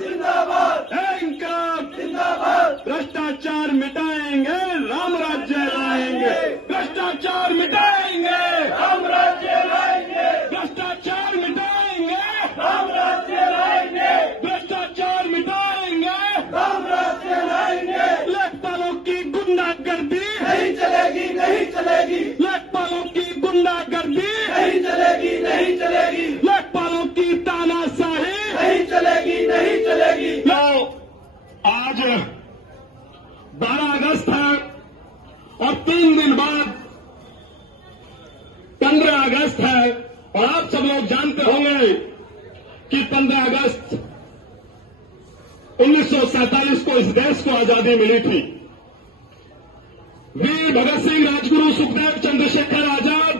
जिंदाबाद, इंकलाब जिंदाबाद। भ्रष्टाचार मिटाएंगे, राम राज्य लाएंगे। भ्रष्टाचार मिटाएंगे, राम राज्य लाएंगे। भ्रष्टाचार मिटाएंगे, राम राज्य लाएंगे। भ्रष्टाचार मिटाएंगे, राम राज्य लाएंगे। लेखपालों की गुंडागर्दी नहीं चलेगी, नहीं चलेगी। लेखपालों की गुंडागर्दी नहीं चलेगी, नहीं चलेगी। लेखपालों की तानाशाही नहीं चलेगी, नहीं चलेगी। आज 12 अगस्त है और 3 दिन बाद 15 अगस्त है और आप सब लोग जानते होंगे कि 15 अगस्त 1947 को इस देश को आजादी मिली थी। वीर भगत सिंह, राजगुरु सुखदेव, चंद्रशेखर आजाद,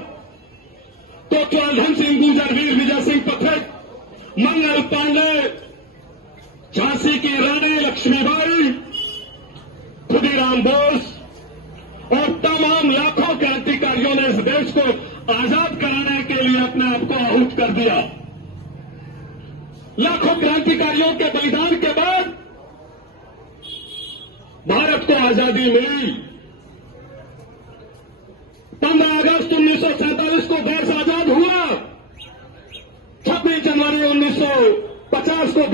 कोतवाल धन सिंह गुर्जर, वीर विजय सिंह पथिक, मंगल पांडे, झांसी की रानी लक्ष्मीबाई, खुदीराम बोस और तमाम लाखों क्रांतिकारियों ने इस देश को आजाद कराने के लिए अपने आप को आहूत कर दिया। लाखों क्रांतिकारियों के बलिदान के बाद भारत को आजादी मिली। 15 अगस्त 1947 को देश आजाद हुआ। 26 जनवरी 1950 को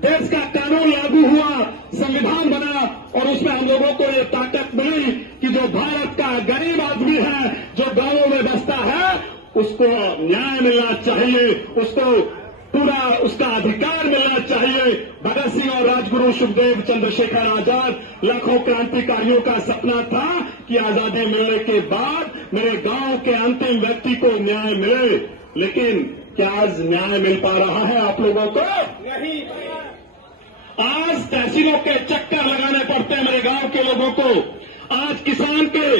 देश का कानून लागू हुआ, संविधान बना और उसमें हम लोगों को ये ताकत मिली कि जो भारत का गरीब आदमी है, जो गांवों में बसता है, उसको न्याय मिलना चाहिए, उसको पूरा उसका अधिकार मिलना चाहिए। भगत सिंह और राजगुरु सुखदेव, चंद्रशेखर आजाद, लाखों क्रांतिकारियों का सपना था कि आजादी मिलने के बाद मेरे गांव के अंतिम व्यक्ति को न्याय मिले। लेकिन क्या आज न्याय मिल पा रहा है आप लोगों को? नहीं। आज तहसीलों के चक्कर लगाने पड़ते हैं मेरे गांव के लोगों को। आज किसान के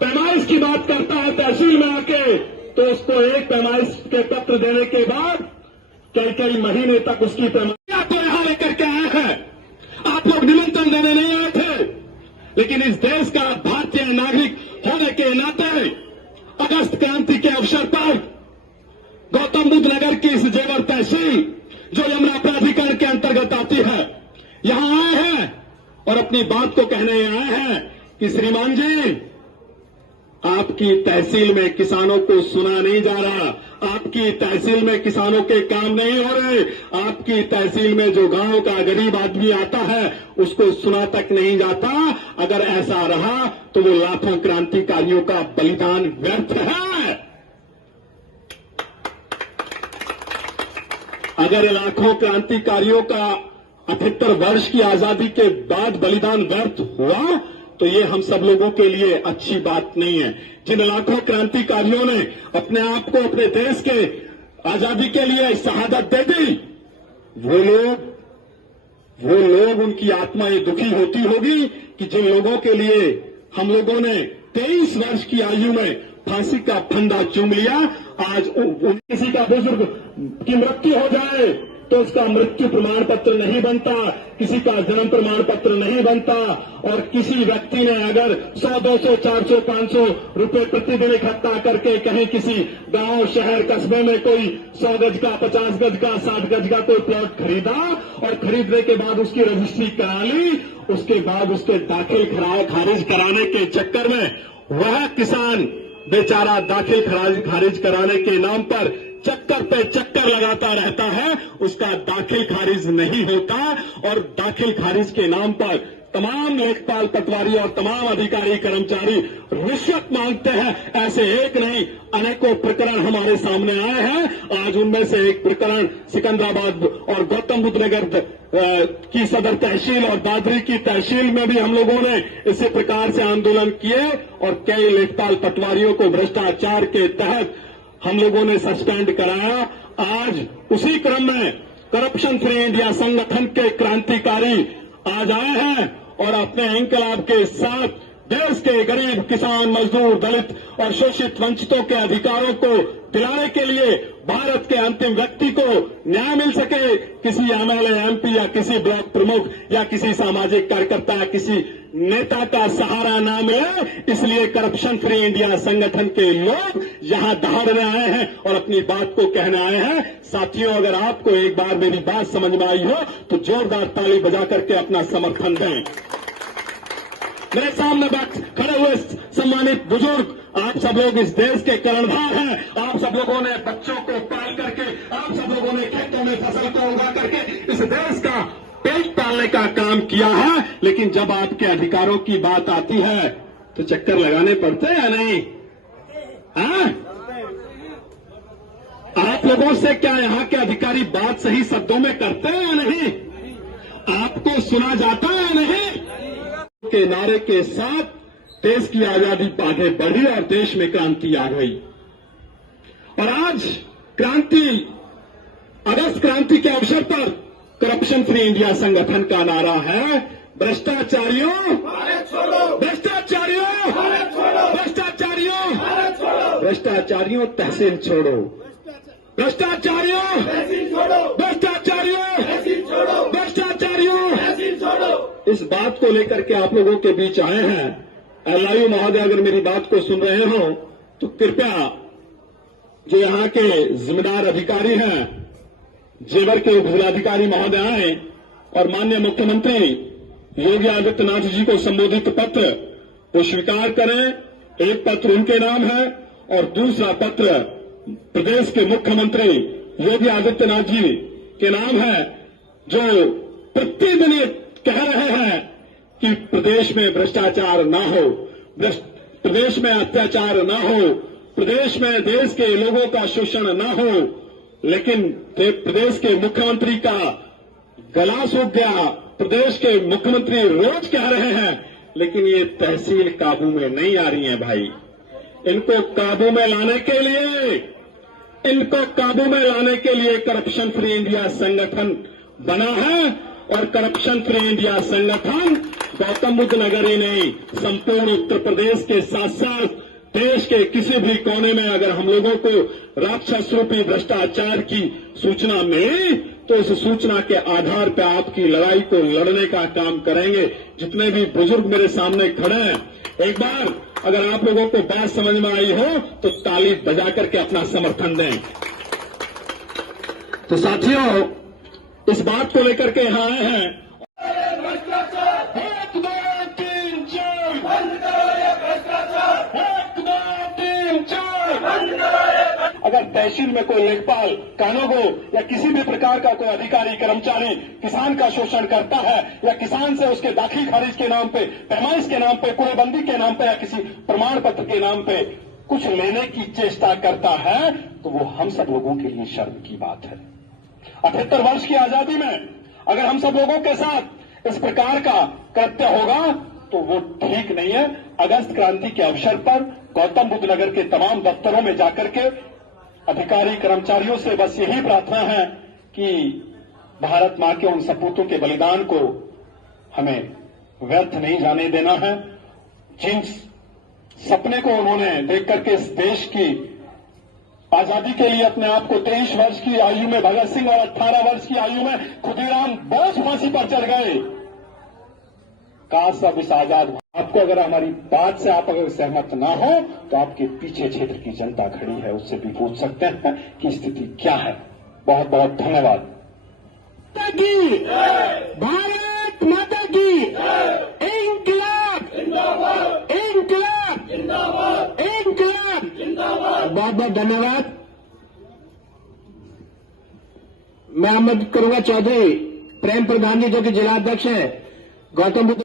पैमाइश की बात करता है तहसील में आके, तो उसको एक पैमाइश के पत्र देने के बाद कई महीने तक उसकी पैमाइश तो यहां लेकर के आए हैं। आप लोग निमंत्रण देने नहीं आए थे, लेकिन इस देश का भारतीय नागरिक होने के नाते अगस्त क्रांति के अवसर पर गौतम बुद्ध नगर की इस जेवर तहसील जो यमुना प्राधिकरण के अंतर्गत आती है, यहां आए हैं और अपनी बात को कहने आए हैं कि श्रीमान जी, आपकी तहसील में किसानों को सुना नहीं जा रहा, आपकी तहसील में किसानों के काम नहीं हो रहे, आपकी तहसील में जो गांव का गरीब आदमी आता है उसको सुना तक नहीं जाता। अगर ऐसा रहा तो वो लाखों क्रांतिकारियों का बलिदान व्यर्थ है। अगर लाखों क्रांतिकारियों का 78 वर्ष की आजादी के बाद बलिदान व्यर्थ हुआ तो ये हम सब लोगों के लिए अच्छी बात नहीं है। जिन लाखों क्रांतिकारियों ने अपने आप को अपने देश के आजादी के लिए शहादत दे दी, वो लोग उनकी आत्माएं दुखी होती होगी कि जिन लोगों के लिए हम लोगों ने 23 वर्ष की आयु में फांसी का फंदा चूम लिया, आज किसी का बुजुर्ग की मृत्यु हो जाए तो उसका मृत्यु प्रमाण पत्र नहीं बनता, किसी का जन्म प्रमाण पत्र नहीं बनता, और किसी व्यक्ति ने अगर 100, 200, 400, 500 रुपए प्रतिदिन इकट्ठा करके कहीं किसी गांव, शहर, कस्बे में कोई 100 गज का, 50 गज का, 60 गज का कोई प्लॉट खरीदा और खरीदने के बाद उसकी रजिस्ट्री करा ली, उसके बाद उसके दाखिल खारिज कराने के चक्कर में वह किसान बेचारा दाखिल खारिज कराने के नाम पर चक्कर पे चक्कर लगाता रहता है, उसका दाखिल खारिज नहीं होता। और दाखिल खारिज के नाम पर तमाम लेखपाल, पटवारी और तमाम अधिकारी कर्मचारी रिश्वत मांगते हैं। ऐसे एक नहीं, अनेकों प्रकरण हमारे सामने आए हैं। आज उनमें से एक प्रकरण सिकंदराबाद और गौतम बुद्ध नगर की सदर तहसील और दादरी की तहसील में भी हम लोगों ने इसी प्रकार से आंदोलन किए और कई लेखपाल पटवारियों को भ्रष्टाचार के तहत हम लोगों ने सस्पेंड कराया। आज उसी क्रम में करप्शन फ्री इंडिया संगठन के क्रांतिकारी आज आए हैं और अपने इंकलाब के साथ देश के गरीब, किसान, मजदूर, दलित और शोषित वंचितों के अधिकारों को दिलाने के लिए, भारत के अंतिम व्यक्ति को न्याय मिल सके, किसी एमएलए, एमपी या किसी ब्लॉक प्रमुख या किसी सामाजिक कार्यकर्ता या किसी नेता का सहारा ना मिले, इसलिए करप्शन फ्री इंडिया संगठन के लोग यहां दहाड़ने आए हैं और अपनी बात को कहने आए हैं। साथियों, अगर आपको एक बार मेरी बात समझ में आई हो तो जोरदार ताली बजा करके अपना समर्थन दें। मेरे सामने खड़े हुए सम्मानित बुजुर्ग, आप सब लोग इस देश के कर्णधार हैं। आप सब लोगों ने बच्चों को पाल करके, आप सब लोगों ने खेतों में फसल को उगा करके इस देश का पेट पालने का काम किया है। लेकिन जब आपके अधिकारों की बात आती है तो चक्कर लगाने पड़ते हैं या नहीं? हाँ? आप लोगों से क्या यहां के अधिकारी बात सही शब्दों में करते हैं या नहीं? आपको सुना जाता है या नहीं? के नारे के साथ देश की आजादी आगे बढ़ी और देश में क्रांति आ गई। और आज अगस्त क्रांति के अवसर पर करप्शन फ्री इंडिया संगठन का नारा है, भ्रष्टाचारियों भ्रष्टाचारियों भ्रष्टाचारियों भ्रष्टाचारियों तहसील छोड़ो, भ्रष्टाचारियों भ्रष्टाचारियों भ्रष्टाचारियों। इस बात को लेकर के आप लोगों के बीच आए हैं। एलआईयू महोदय, अगर मेरी बात को सुन रहे हो तो कृपया जो यहां के जिम्मेदार अधिकारी हैं, जेवर के उपजिलाधिकारी महोदय आए और माननीय मुख्यमंत्री योगी आदित्यनाथ जी को संबोधित पत्र वो स्वीकार करें। एक पत्र उनके नाम है और दूसरा पत्र प्रदेश के मुख्यमंत्री योगी आदित्यनाथ जी के नाम है, जो प्रतिदिन कह रहे हैं कि प्रदेश में भ्रष्टाचार ना हो, प्रदेश में अत्याचार ना हो, प्रदेश में देश के लोगों का शोषण ना हो। लेकिन प्रदेश के मुख्यमंत्री का गला सूख गया। प्रदेश के मुख्यमंत्री रोज कह रहे हैं, लेकिन ये तहसील काबू में नहीं आ रही है। भाई, इनको काबू में लाने के लिए करप्शन फ्री इंडिया संगठन बना है। और करप्शन फ्री इंडिया संगठन गौतम बुद्ध नगर ही नहीं, संपूर्ण उत्तर प्रदेश के साथ साथ देश के किसी भी कोने में अगर हम लोगों को राक्षस रूपी भ्रष्टाचार की सूचना मिली तो इस सूचना के आधार पर आपकी लड़ाई को लड़ने का काम करेंगे। जितने भी बुजुर्ग मेरे सामने खड़े हैं, एक बार अगर आप लोगों को बात समझ में आई हो तो ताली बजा करके अपना समर्थन दें। तो साथियों, इस बात को लेकर के यहां आए हैं। अगर तहसील में कोई लेखपाल, कानूगो या किसी भी प्रकार का कोई अधिकारी कर्मचारी किसान का शोषण करता है या किसान से उसके दाखिल खारिज के नाम पे, पैमाइश के नाम पे, कूड़ेबंदी के नाम पे या किसी प्रमाण पत्र के नाम पे कुछ लेने की चेष्टा करता है तो वो हम सब लोगों के लिए शर्म की बात है। 78 वर्ष की आजादी में अगर हम सब लोगों के साथ इस प्रकार का कृत्य होगा तो वो ठीक नहीं है। अगस्त क्रांति के अवसर पर गौतम बुद्ध नगर के तमाम दफ्तरों में जाकर के अधिकारी कर्मचारियों से बस यही प्रार्थना है कि भारत मां के उन सपूतों के बलिदान को हमें व्यर्थ नहीं जाने देना है। जिन सपने को उन्होंने देख करके इस देश की आजादी के लिए अपने आप को 23 वर्ष की आयु में भगत सिंह और 18 वर्ष की आयु में खुदीराम बोस फांसी पर चढ़ गए। काश अब इस आजाद आपको, अगर हमारी बात से आप अगर सहमत ना हो तो आपके पीछे क्षेत्र की जनता खड़ी है, उससे भी पूछ सकते हैं कि स्थिति क्या है। बहुत बहुत धन्यवाद। भारत माता की इंकलाब इंकलाब इंकलाब। बहुत बहुत धन्यवाद। मैं आमंत्रित करूंगा चौधरी प्रेम प्रधान जी, जो कि जिला अध्यक्ष है गौतम बुद्ध